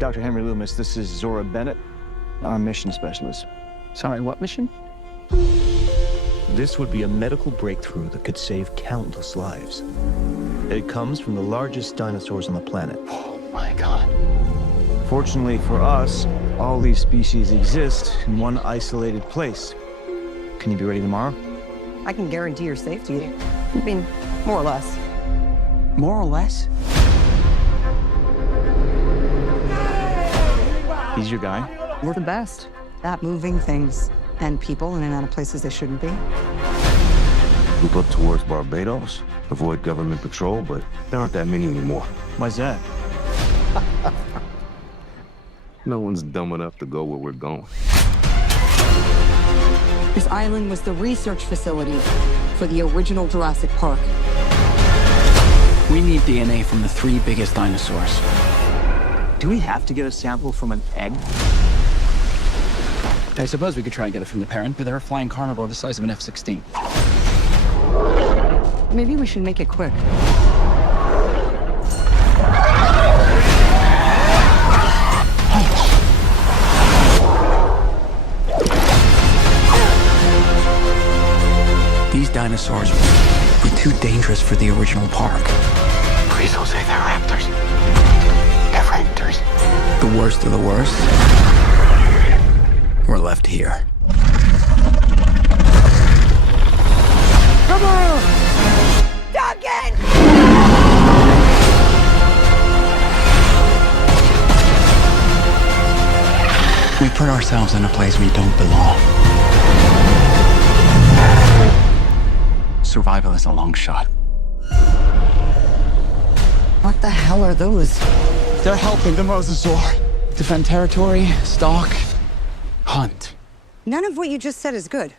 Dr. Henry Loomis, this is Zora Bennett, our mission specialist. Sorry, what mission? This would be a medical breakthrough that could save countless lives. It comes from the largest dinosaurs on the planet. Oh my God. Fortunately for us, all these species exist in one isolated place. Can you be ready tomorrow? I can guarantee your safety. I mean, more or less. More or less? He's your guy? We're the best at moving things and people in and out of places they shouldn't be. Move up towards Barbados, avoid government patrol, but there aren't that many anymore. Why's that? No one's dumb enough to go where we're going. This island was the research facility for the original Jurassic Park. We need DNA from the 3 biggest dinosaurs. Do we have to get a sample from an egg? I suppose we could try and get it from the parent, but they're a flying carnivore the size of an F-16. Maybe we should make it quick. These dinosaurs were too dangerous for the original park. Please don't say they're raptors. They're raptors. The worst of the worst were left here. Come on! Duncan! We put ourselves in a place we don't belong. Survival is a long shot. What the hell are those? They're helping the mosasaur defend territory, stalk, hunt. None of what you just said is good.